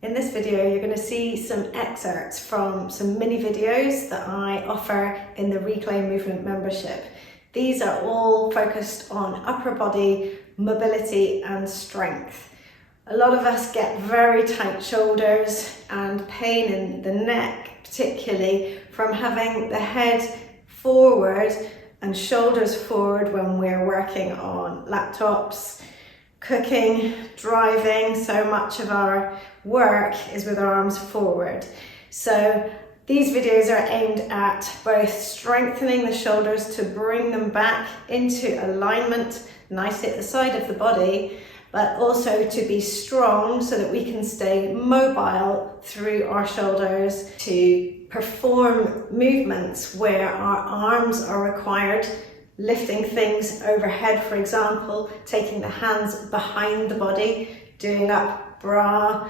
In this video, you're going to see some excerpts from some mini videos that I offer in the Reclaim Movement membership. These are all focused on upper body mobility and strength. A lot of us get very tight shoulders and pain in the neck, particularly from having the head forward and shoulders forward when we're working on laptops, cooking, driving. So much of our work is with our arms forward. So these videos are aimed at both strengthening the shoulders to bring them back into alignment nicely at the side of the body, but also to be strong so that we can stay mobile through our shoulders to perform movements where our arms are required, lifting things overhead, for example, taking the hands behind the body, doing up bra,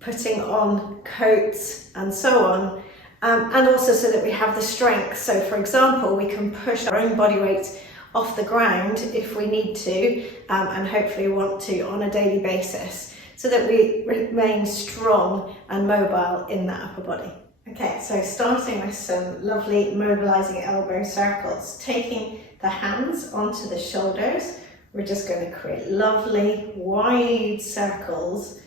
putting on coats and so on. And also so that we have the strength. So for example, we can push our own body weight off the ground if we need to, and hopefully want to on a daily basis, so that we remain strong and mobile in that upper body. Okay, so starting with some lovely mobilizing elbow circles, taking the hands onto the shoulders, we're just going to create lovely wide circles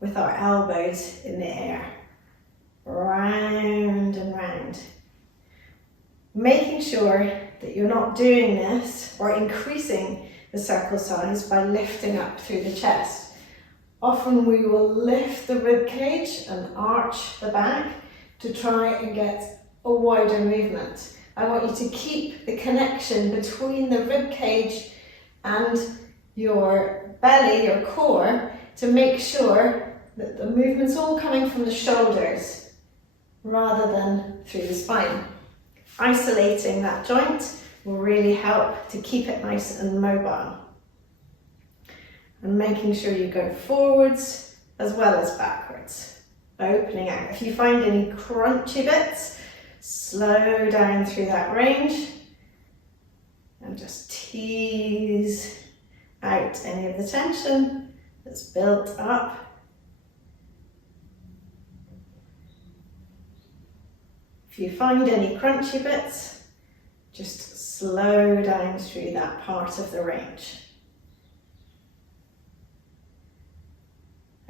with our elbows in the air, round and round. Making sure that you're not doing this or increasing the circle size by lifting up through the chest. Often we will lift the rib cage and arch the back to try and get a wider movement. I want you to keep the connection between the rib cage and your belly, your core, to make sure that the movement's all coming from the shoulders rather than through the spine. Isolating that joint will really help to keep it nice and mobile. And making sure you go forwards as well as backwards, opening out. If you find any crunchy bits, slow down through that range and just tease out any of the tension that's built up. If you find any crunchy bits, just slow down through that part of the range.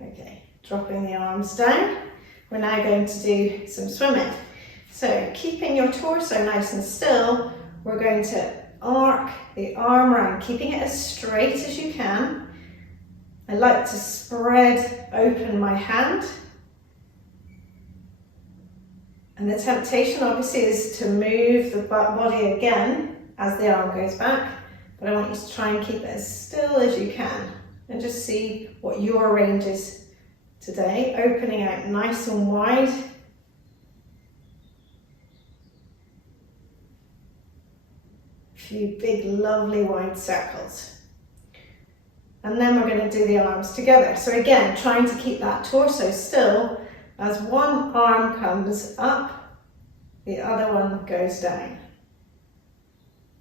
Okay, dropping the arms down. We're now going to do some swimming. So keeping your torso nice and still, we're going to arc the arm around, keeping it as straight as you can. I like to spread open my hand. And the temptation obviously is to move the body again as the arm goes back, but I want you to try and keep it as still as you can and just see what your range is today, opening out nice and wide. A few big lovely wide circles. And then we're going to do the arms together. So again, trying to keep that torso still. As one arm comes up, the other one goes down.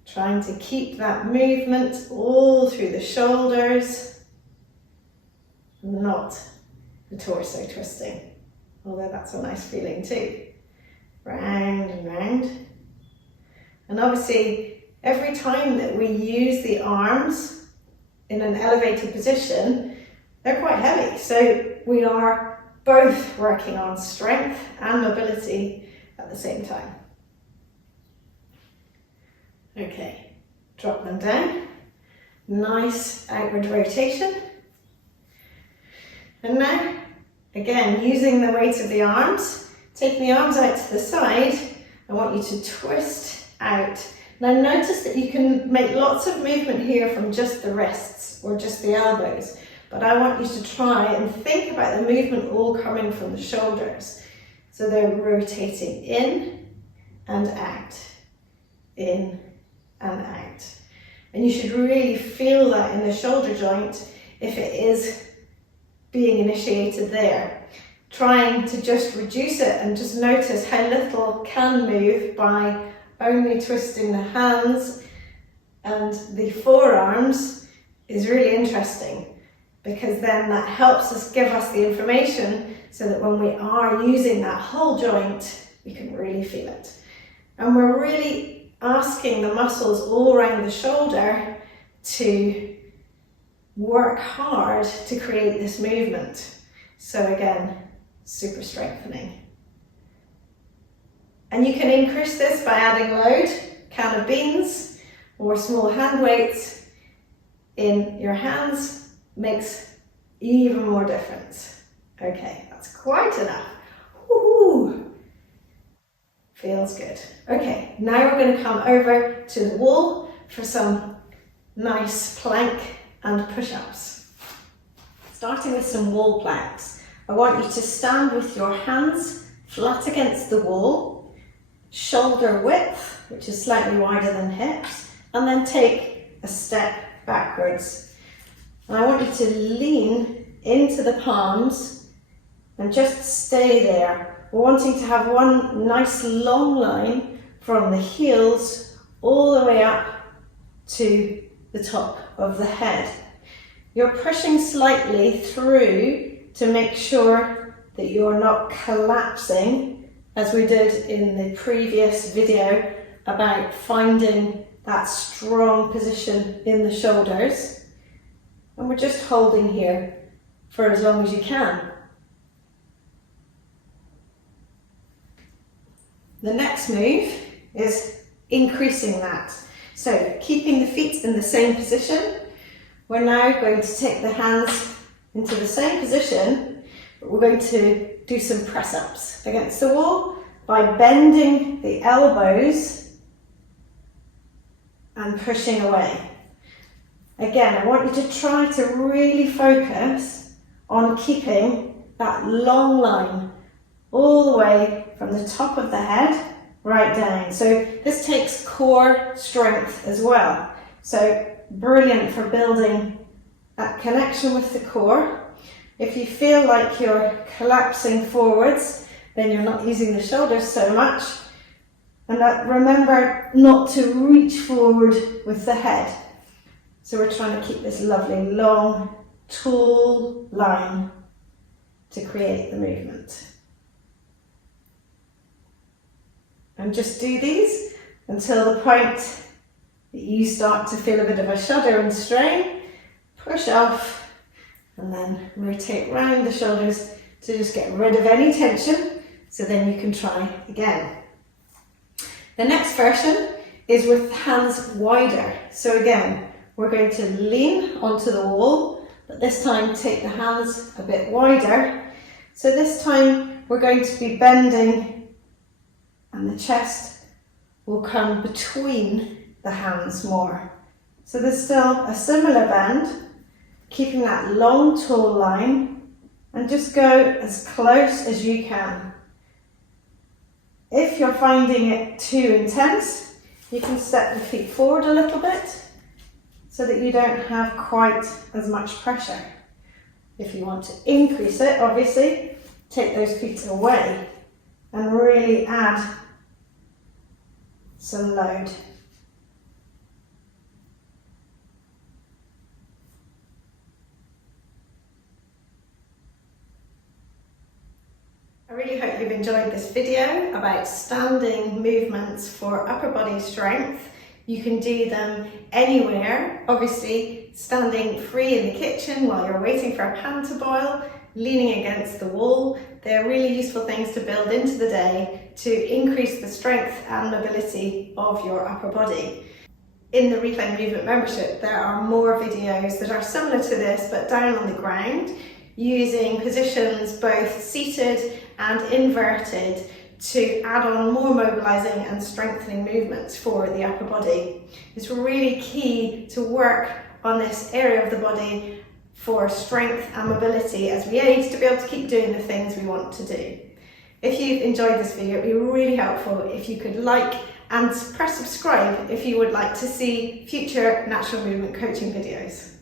Trying to keep that movement all through the shoulders, not the torso twisting, although that's a nice feeling too. Round and round. And obviously, every time that we use the arms in an elevated position, they're quite heavy. So we are both working on strength and mobility at the same time. Okay, drop them down. Nice outward rotation. And now, again, using the weight of the arms, taking the arms out to the side, I want you to twist out. Now notice that you can make lots of movement here from just the wrists or just the elbows. But I want you to try and think about the movement all coming from the shoulders. So they're rotating in and out, in and out. And you should really feel that in the shoulder joint if it is being initiated there. Trying to just reduce it and just notice how little can move by only twisting the hands and the forearms is really interesting. because then that helps us give us the information so that when we are using that whole joint, we can really feel it. And we're really asking the muscles all around the shoulder to work hard to create this movement. So again, super strengthening. And you can increase this by adding load, can of beans or small hand weights in your hands, makes even more difference. Okay, that's quite enough. Woohoo! Feels good. Okay, now we're going to come over to the wall for some nice plank and push-ups. Starting with some wall planks. I want you to stand with your hands flat against the wall, shoulder width, which is slightly wider than hips, and then take a step backwards. And I want you to lean into the palms and just stay there. We're wanting to have one nice long line from the heels all the way up to the top of the head. You're pushing slightly through to make sure that you're not collapsing, as we did in the previous video about finding that strong position in the shoulders. And we're just holding here for as long as you can. The next move is increasing that. So keeping the feet in the same position, we're now going to take the hands into the same position, but we're going to do some press-ups against the wall by bending the elbows and pushing away. Again, I want you to try to really focus on keeping that long line all the way from the top of the head right down. So this takes core strength as well. So brilliant for building that connection with the core. If you feel like you're collapsing forwards, then you're not using the shoulders so much. And remember not to reach forward with the head. So we're trying to keep this lovely long, tall line to create the movement. And just do these until the point that you start to feel a bit of a shudder and strain. Push off and then rotate round the shoulders to just get rid of any tension, so then you can try again. The next version is with hands wider. So again, we're going to lean onto the wall, but this time take the hands a bit wider. So this time we're going to be bending and the chest will come between the hands more. So there's still a similar bend, keeping that long tall line, and just go as close as you can. If you're finding it too intense, you can step the feet forward a little bit so that you don't have quite as much pressure. If you want to increase it, obviously, take those feet away and really add some load. I really hope you've enjoyed this video about standing movements for upper body strength. You can do them anywhere, obviously standing free in the kitchen while you're waiting for a pan to boil, leaning against the wall. They're really useful things to build into the day to increase the strength and mobility of your upper body. In the Reclaim Movement membership, there are more videos that are similar to this, but down on the ground, using positions both seated and inverted to add on more mobilizing and strengthening movements for the upper body. It's really key to work on this area of the body for strength and mobility as we age, to be able to keep doing the things we want to do. If you've enjoyed this video, it'd be really helpful if you could like and press subscribe if you would like to see future natural movement coaching videos.